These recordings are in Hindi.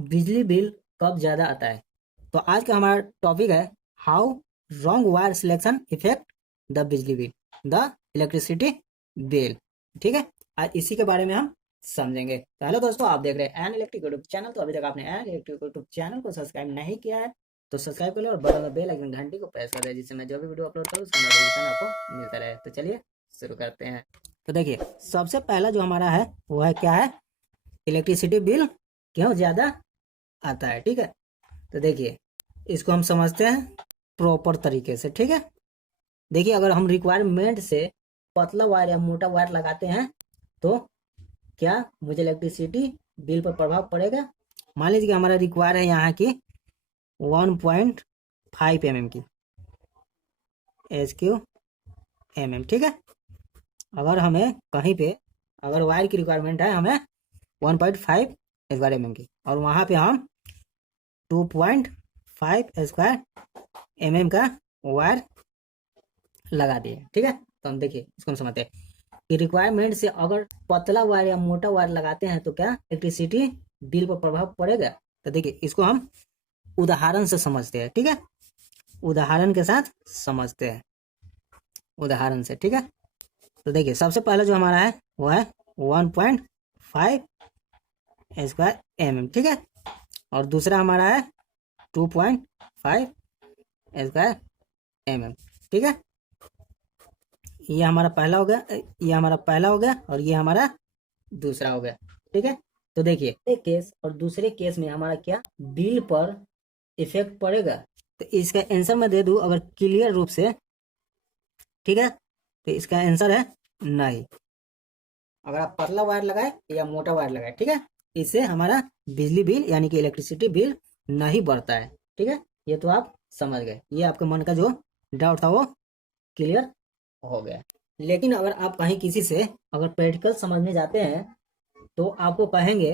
बिजली बिल कब ज़्यादा आता है। तो आज का हमारा टॉपिक है how wrong wire selection effect the बिजली बिल, द इलेक्ट्रिसिटी बिल। ठीक है, आज इसी के बारे में हम समझेंगे। तो हेलो दोस्तों, आप देख रहे हैं एन इलेक्ट्रिक यूट्यूब चैनल। तो अभी तक आपने एन इलेक्ट्रिक यूट्यूब चैनल को सब्सक्राइब नहीं किया है तो सब्सक्राइब कर लो और बगल में बेल आइकन घंटी को प्रेस कर दे, जिससे मैं जो भी वीडियो अपलोड करूँ उसका नोटिफिकेशन आपको मिलता रहे। तो चलिए शुरू करते हैं। तो देखिए, सबसे पहला जो हमारा है वो है क्या है, इलेक्ट्रिसिटी बिल क्यों ज़्यादा आता है। ठीक है, तो देखिए इसको हम समझते हैं प्रॉपर तरीके से। ठीक है, देखिए अगर हम रिक्वायरमेंट से पतला वायर या मोटा वायर लगाते हैं तो क्या मुझे इलेक्ट्रिसिटी बिल पर प्रभाव पड़ेगा। मान लीजिए कि हमारा रिक्वायर है यहाँ की 1.5 mm की, SQ ठीक है। अगर हमें कहीं पे अगर वायर की रिक्वायरमेंट है हमें 1.5 की, और वहाँ पे हम 2.5 का वायर लगा दिए। ठीक है, तो हम देखिए इसको हम समझते हैं कि रिक्वायरमेंट से अगर पतला वायर या मोटा वायर लगाते हैं तो क्या इलेक्ट्रिसिटी बिल पर प्रभाव पड़ेगा। तो देखिए इसको हम उदाहरण से समझते हैं। ठीक है, उदाहरण के साथ समझते हैं, उदाहरण से। ठीक है, तो देखिए सबसे पहले जो हमारा है वो है 1.5 ठीक है, और दूसरा हमारा है 2.5 ठीक है। ये हमारा पहला हो गया, ये हमारा पहला हो गया और ये हमारा दूसरा हो गया। ठीक है, तो देखिए एक केस और दूसरे केस में हमारा क्या बिल पर इफेक्ट पड़ेगा। तो इसका आंसर मैं दे दूं अगर क्लियर रूप से, ठीक है, तो इसका आंसर है नहीं। अगर आप पतला वायर लगाए या मोटा वायर लगाए, ठीक है, इससे हमारा बिजली बिल यानी कि इलेक्ट्रिसिटी बिल नहीं बढ़ता है। ठीक है, ये तो आप समझ गए, ये आपके मन का जो डाउट था वो क्लियर हो गया। लेकिन अगर आप कहीं किसी से अगर प्रैक्टिकल समझने जाते हैं तो आपको कहेंगे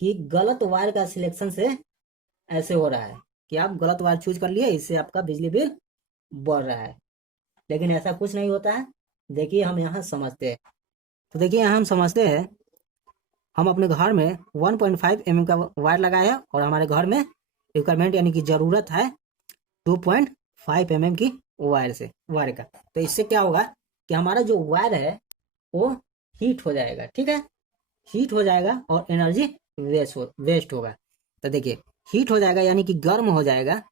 कि गलत वायर का सिलेक्शन से ऐसे हो रहा है कि आप गलत वायर चूज कर लिए, इससे आपका बिजली बिल बढ़ रहा है। लेकिन ऐसा कुछ नहीं होता है। देखिए हम यहाँ समझते हैं, तो देखिए यहाँ हम समझते हैं, हम अपने घर में 1.5 का वायर लगाए हैं और हमारे घर में रिक्वायरमेंट यानी कि ज़रूरत है 2.5 की वायर का। तो इससे क्या होगा कि हमारा जो वायर है वो हीट हो जाएगा। ठीक है, हीट हो जाएगा और एनर्जी वेस्ट होगा। तो देखिए हीट हो जाएगा यानी कि गर्म हो जाएगा,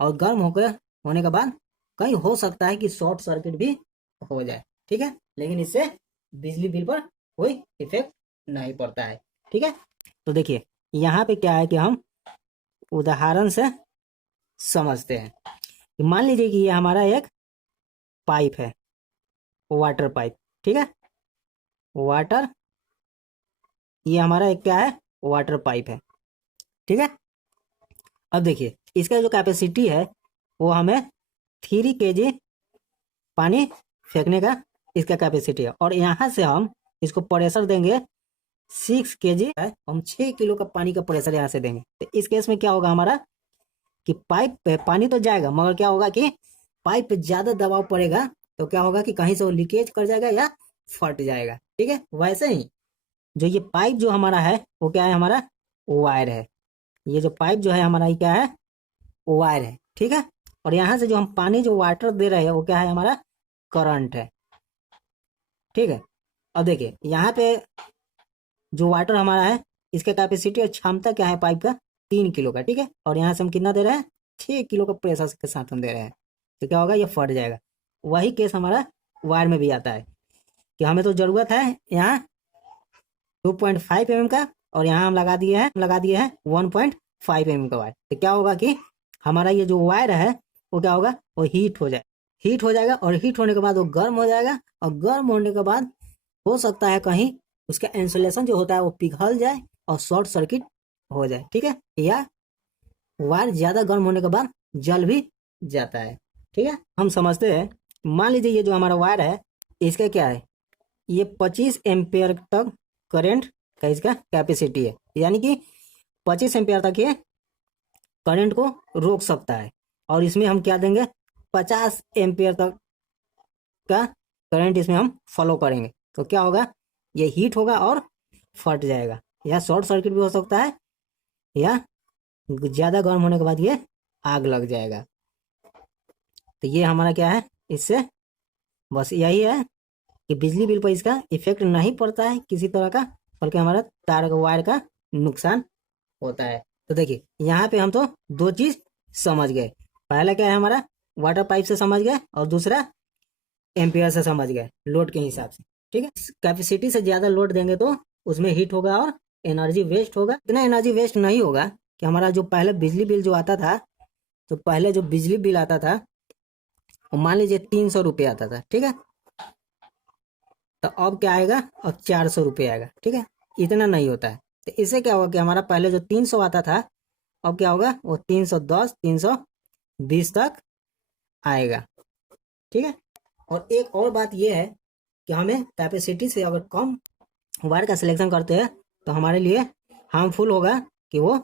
और गर्म होकर होने के बाद कहीं हो सकता है कि शॉर्ट सर्किट भी हो जाए। ठीक है, लेकिन इससे बिजली बिल पर कोई इफेक्ट नहीं पड़ता है। ठीक है, तो देखिए यहाँ पे क्या है कि हम उदाहरण से समझते हैं। मान लीजिए कि ये हमारा एक पाइप है, वाटर पाइप। ठीक है, वाटर, ये हमारा एक क्या है, वाटर पाइप है। ठीक है, अब देखिए इसका जो कैपेसिटी है वो हमें 3 kg पानी फेंकने का इसका कैपेसिटी है, और यहाँ से हम इसको प्रेशर देंगे 6 kg है, हम 6 किलो का पानी का प्रेशर यहाँ से देंगे। तो इस केस में क्या होगा हमारा कि पाइप पे पानी तो जाएगा मगर क्या होगा कि पाइप पे ज्यादा दबाव पड़ेगा, तो क्या होगा कि कहीं से वो लीकेज कर जाएगा या फट जाएगा। ठीक है, वैसे ही जो ये पाइप जो हमारा है वो क्या है, हमारा वायर है। ये जो पाइप जो है हमारा ये क्या है, वायर है। ठीक है, और यहाँ से जो हम पानी जो वाटर दे रहे हैं वो क्या है, हमारा करंट है। ठीक है, अब देखिए यहाँ पे जो वाटर हमारा है इसका कैपेसिटी और क्षमता क्या है पाइप का, 3 किलो का। ठीक है, और यहाँ से हम कितना दे रहे हैं, 6 किलो का प्रेशर के साथ हम दे रहे हैं। तो क्या होगा, ये फट जाएगा। वही केस हमारा वायर में भी आता है कि हमें तो जरूरत है यहाँ 2.5 का, और यहाँ हम लगा दिए हैं 1.5 का वायर। तो क्या होगा कि हमारा ये जो वायर है वो क्या होगा, वो हीट हो जाएगा, और हीट होने के बाद वो गर्म हो जाएगा, और गर्म होने के बाद हो सकता है कहीं उसका इंसुलेशन जो होता है वो पिघल जाए और शॉर्ट सर्किट हो जाए। ठीक है, या वायर ज्यादा गर्म होने के बाद जल भी जाता है। ठीक है, हम समझते हैं, मान लीजिए ये जो हमारा वायर है इसका क्या है, ये 25 एम्पियर तक करंट का इसका कैपेसिटी है, यानी कि 25 एम्पियर तक ये करंट को रोक सकता है। और इसमें हम क्या देंगे, 50 एम्पियर तक का करंट इसमें हम फॉलो करेंगे। तो क्या होगा, ये हीट होगा और फट जाएगा, या शॉर्ट सर्किट भी हो सकता है, या ज़्यादा गर्म होने के बाद ये आग लग जाएगा। तो ये हमारा क्या है, इससे बस यही है कि बिजली बिल पर इसका इफेक्ट नहीं पड़ता है किसी तरह का, बल्कि हमारा तार का वायर का नुकसान होता है। तो देखिए यहाँ पे हम तो दो चीज समझ गए। पहला क्या है हमारा, वाटर पाइप से समझ गए, और दूसरा एम्पियर से समझ गए, लोड के हिसाब से। ठीक है, कैपेसिटी से ज्यादा लोड देंगे तो उसमें हीट होगा और एनर्जी वेस्ट होगा। इतना एनर्जी वेस्ट नहीं होगा कि हमारा जो पहले बिजली बिल जो आता था, तो पहले जो बिजली बिल आता था मान लीजिए 300 रुपये आता था, ठीक है, तो अब क्या आएगा, अब 400 रुपये आएगा। ठीक है, इतना नहीं होता है। तो इससे क्या होगा कि हमारा पहले जो 300 आता था, अब क्या होगा, वो 310 320 तक आएगा। ठीक है, और एक और बात ये है कि हमें कैपेसिटी से अगर कम वायर का सिलेक्शन करते हैं तो हमारे लिए हार्मफुल होगा कि वो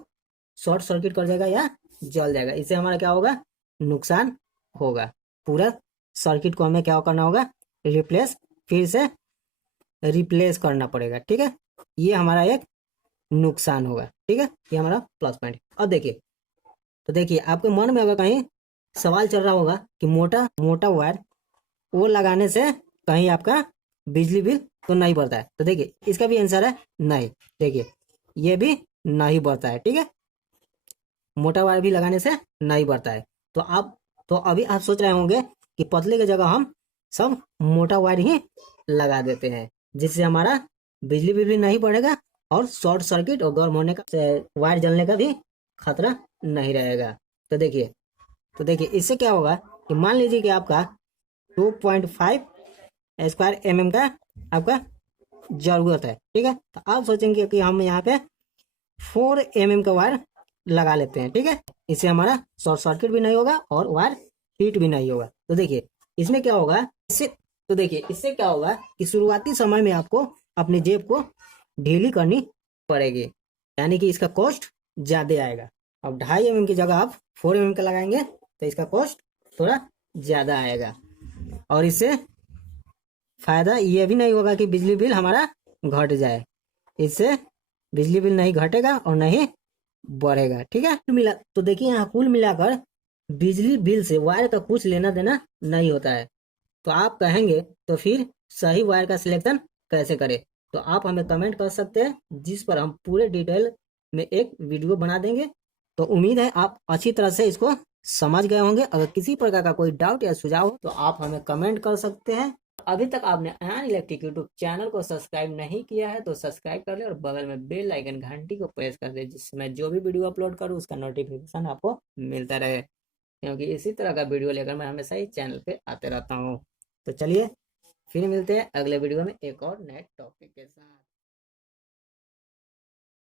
शॉर्ट सर्किट कर जाएगा या जल जाएगा। इससे हमारा क्या होगा, नुकसान होगा। पूरा सर्किट को हमें क्या करना होगा, रिप्लेस, फिर से रिप्लेस करना पड़ेगा। ठीक है, ये हमारा एक नुकसान होगा। ठीक है, ये हमारा प्लस पॉइंट। अब देखिए, तो देखिए आपके मन में अगर कहीं सवाल चल रहा होगा कि मोटा मोटा वायर वो लगाने से कहीं आपका बिजली बिल तो नहीं बढ़ता है, तो देखिए इसका भी आंसर है नहीं। देखिए ये भी नहीं बढ़ता है। ठीक है, मोटा वायर भी लगाने से नहीं बढ़ता है। तो अभी आप सोच रहे होंगे कि पतले की जगह हम सब मोटा वायर ही लगा देते हैं, जिससे हमारा बिजली बिल भी नहीं बढ़ेगा और शॉर्ट सर्किट और गर्म होने का वायर जलने का भी खतरा नहीं रहेगा। तो देखिए इससे क्या होगा कि मान लीजिए कि आपका 2.5 स्क्वायर mm का आपका जरूरत है। ठीक है, तो आप सोचेंगे कि हम यहाँ पे 4 mm का वायर लगा लेते हैं। ठीक है, इससे हमारा शॉर्ट सर्किट भी नहीं होगा और वायर हीट भी नहीं होगा। तो देखिए इसमें क्या होगा, इससे क्या होगा कि शुरुआती समय में आपको अपने जेब को ढीली करनी पड़ेगी, यानी कि इसका कॉस्ट ज्यादा आएगा। अब 2.5 mm की जगह आप 4 mm का लगाएंगे तो इसका कॉस्ट थोड़ा ज्यादा आएगा। और इससे फायदा ये भी नहीं होगा कि बिजली बिल हमारा घट जाए, इससे बिजली बिल नहीं घटेगा और नहीं बढ़ेगा। ठीक है, तो देखिए यहाँ कुल मिलाकर बिजली बिल से वायर का कुछ लेना देना नहीं होता है। तो आप कहेंगे तो फिर सही वायर का सिलेक्शन कैसे करें, तो आप हमें कमेंट कर सकते हैं, जिस पर हम पूरे डिटेल में एक वीडियो बना देंगे। तो उम्मीद है आप अच्छी तरह से इसको समझ गए होंगे। अगर किसी प्रकार का कोई डाउट या सुझाव हो तो आप हमें कमेंट कर सकते हैं। अभी तक आपने अयान इलेक्ट्रिक यूट्यूब चैनल को सब्सक्राइब नहीं किया है तो सब्सक्राइब कर ले और बगल में बेल आइकन घंटी को प्रेस कर दे, जिससे मैं जो भी वीडियो अपलोड करूँ उसका नोटिफिकेशन आपको मिलता रहे, क्योंकि इसी तरह का वीडियो लेकर मैं हमेशा ही चैनल पे आते रहता हूँ। तो चलिए फिर मिलते हैं अगले वीडियो में एक और नए टॉपिक के साथ।